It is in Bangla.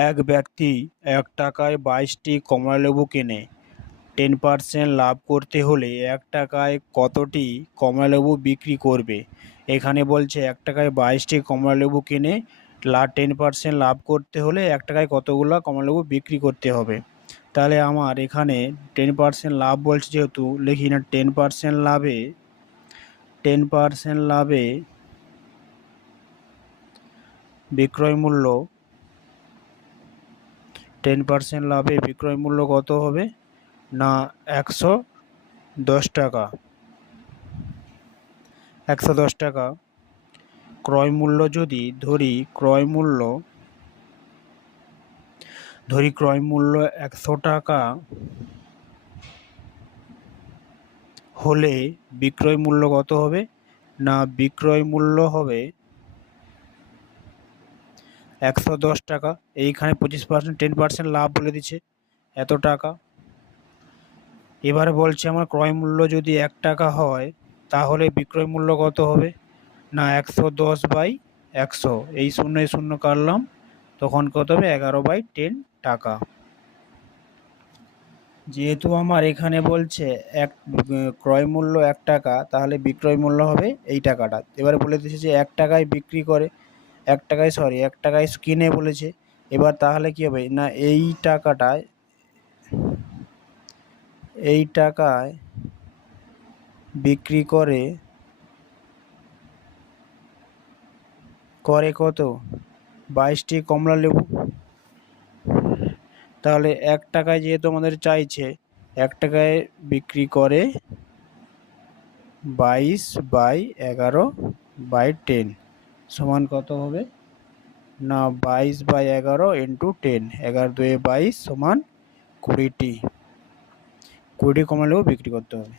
এক ব্যক্তি ১ টাকায় ২২টি কমলালেবু কেনে। 10% লাভ করতে হলে ১ টাকায় কতটি কমলালেবু বিক্রি করবে? এখানে বলছে ১ টাকায় ২২টি কমলালেবু কিনে 10% লাভ করতে হলে ১ টাকায় কতগুলো কমলালেবু বিক্রি করতে হবে। তাহলে আমার এখানে 10% লাভ বলছে, যেহেতু লিখি না 10% লাভে 10% লাভে বিক্রয় মূল্য কত হবে না ১১০ টাকা। ১১০ টাকা ক্রয় মূল্য যদি ধরি ক্রয় মূল্য ১০০ টাকা হলে বিক্রয় মূল্য কত হবে না বিক্রয় মূল্য হবে ১১০ টাকা। এইখানে 25% 10% লাভ বলে দিচ্ছে এত টাকা। এবারে বলছে আমার ক্রয় মূল্য যদি ১ টাকা হয় তাহলে বিক্রয় মূল্য কত হবে না ১১০/১০০। এই শূন্যে শূন্য কাটলাম, তখন কত হবে 11/10 টাকা। যেহেতু আমার এখানে বলছে ক্রয় মূল্য ১ টাকা, তাহলে বিক্রয় মূল্য হবে এই টাকাটা। এবারে বলে দিচ্ছে যে ১ টাকায় বিক্রি করে ১ টাকায় কিনে বলেছে। এবার তাহলে কি হবে না এই টাকায় বিক্রি করে কত ২২টি কমলালেবু। তাহলে ১ টাকায় যেহেতু আমাদের চাইছে, ১ টাকায় বিক্রি করে ২২/১১/10 সমান কত হবে না ২২/১১ ইন্টু 10, ১১ × ২ = ২২ সমান ২০টি কমলালেবু বিক্রি করতে হবে।